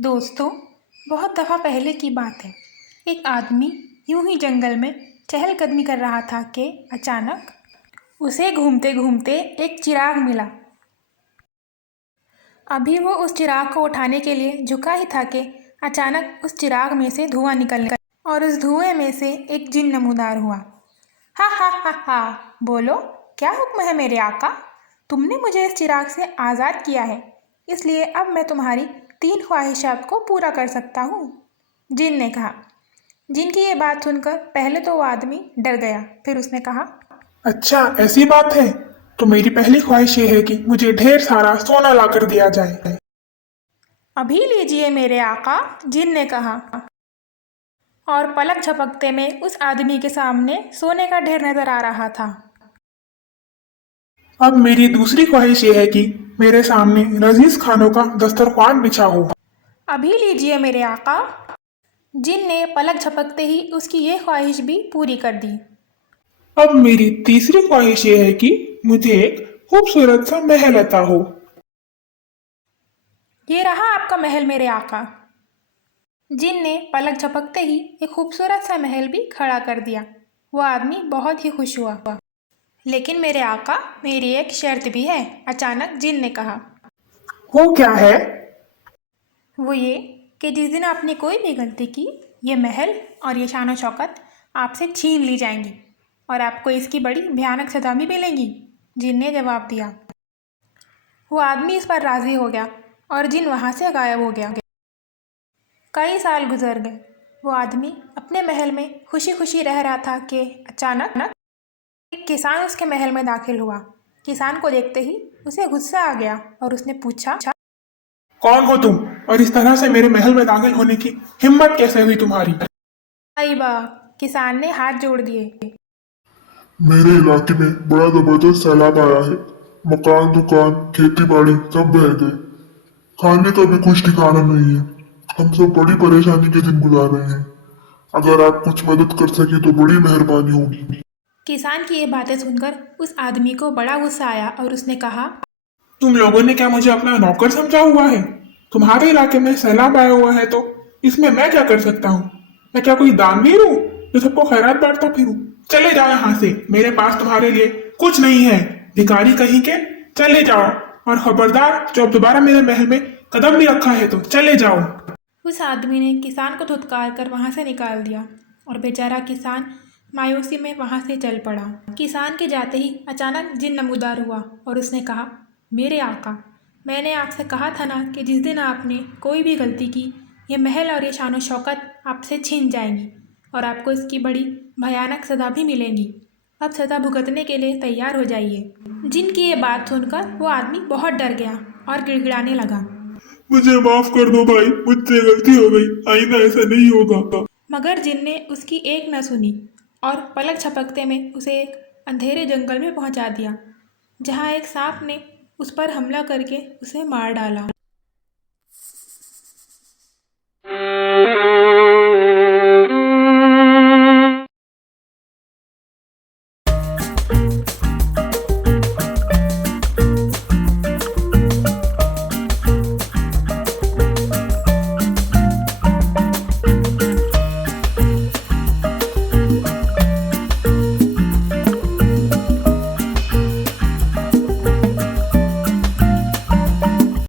दोस्तों, बहुत दफ़ा पहले की बात है। एक आदमी यूं ही जंगल में चहलकदमी कर रहा था कि अचानक उसे घूमते घूमते एक चिराग मिला। अभी वो उस चिराग को उठाने के लिए झुका ही था कि अचानक उस चिराग में से धुआं निकलने लगा और उस धुएं में से एक जिन नमूदार हुआ। हा हा हा हा, बोलो, क्या हुक्म है मेरे आका? तुमने मुझे इस चिराग से आज़ाद किया है, इसलिए अब मैं तुम्हारी 3 ख्वाहिशात को पूरा कर सकता हूँ। जिन ने कहा। जिन की ये बात सुनकर पहले तो वो आदमी डर गया, फिर उसने कहा, अच्छा, ऐसी बात है। तो मेरी पहली ख्वाहिश ये है कि मुझे ढेर सारा सोना ला कर दिया जाए। अभी लीजिए मेरे आका। जिन ने कहा और पलक झपकते में उस आदमी के सामने सोने का ढेर नजर आ रहा था। अब मेरी दूसरी ख्वाहिश ये है कि मेरे सामने लजीज खानों का दस्तरख्वान बिछा हो। अभी लीजिए मेरे आका। जिन ने पलक झपकते ही उसकी ये ख्वाहिश भी पूरी कर दी। अब मेरी तीसरी ख्वाहिश ये है कि मुझे एक खूबसूरत सा महल अता हो। ये रहा आपका महल मेरे आका। जिन ने पलक झपकते ही एक खूबसूरत सा महल भी खड़ा कर दिया। वो आदमी बहुत ही खुश हुआ। लेकिन मेरे आका, मेरी एक शर्त भी है, अचानक जिन ने कहा। वो क्या है? वो ये कि जिस दिन आपने कोई भी गलती की, ये महल और ये शान शौकत आपसे छीन ली जाएंगी और आपको इसकी बड़ी भयानक सजा भी मिलेंगी। जिन ने जवाब दिया। वो आदमी इस पर राजी हो गया और जिन वहाँ से गायब हो गया। कई साल गुजर गए। वो आदमी अपने महल में खुशी खुशी रह रहा था कि अचानक एक किसान उसके महल में दाखिल हुआ। किसान को देखते ही उसे गुस्सा आ गया और उसने पूछा, कौन हो तुम और इस तरह से मेरे महल में दाखिल होने की हिम्मत कैसे हुई तुम्हारी? आई बा। किसान ने हाथ जोड़ दिए। मेरे इलाके में बड़ा जबरदस्त सैलाब आया है। मकान, दुकान, खेती बाड़ी सब बह गए। खाने का भी कुछ ठिकाना नहीं है। हम सब बड़ी परेशानी के दिन गुजार रहे हैं। अगर आप कुछ मदद कर सके तो बड़ी मेहरबानी होगी। किसान की ये बातें सुनकर उस आदमी को बड़ा गुस्सा आया और उसने कहा, तुम लोगों ने क्या मुझे अपना नौकर समझा हुआ है? तुम्हारे इलाके में सैलाब आया हुआ है तो इसमें मैं क्या कर सकता हूँ? मैं क्या कोई दानवीर हूँ जो सबको खैरात बांटता फिरूं? चले जाओ यहाँ से, मेरे पास तुम्हारे लिए कुछ नहीं है। भिखारी कहीं के, चले जाओ। और खबरदार, जो अब दोबारा मेरे महल में कदम भी रखा है तो चले जाओ। उस आदमी ने किसान को धुतकार कर वहाँ से निकाल दिया और बेचारा किसान मायूसी में वहाँ से चल पड़ा। किसान के जाते ही अचानक जिन नमूदार हुआ और उसने कहा, मेरे आका, मैंने आपसे कहा था ना कि जिस दिन आपने कोई भी गलती की, ये महल और ये शान शौकत आपसे छीन जाएंगी और आपको इसकी बड़ी भयानक सज़ा भी मिलेंगी। अब सज़ा भुगतने के लिए तैयार हो जाइए। जिन की ये बात सुनकर वो आदमी बहुत डर गया और गिड़गिड़ाने लगा। मुझे माफ कर दो भाई, मुझसे गलती हो गई। आइंदा ऐसा नहीं होगा। मगर जिन ने उसकी एक न सुनी और पलक झपकते में उसे एक अंधेरे जंगल में पहुंचा दिया, जहां एक सांप ने उस पर हमला करके उसे मार डाला।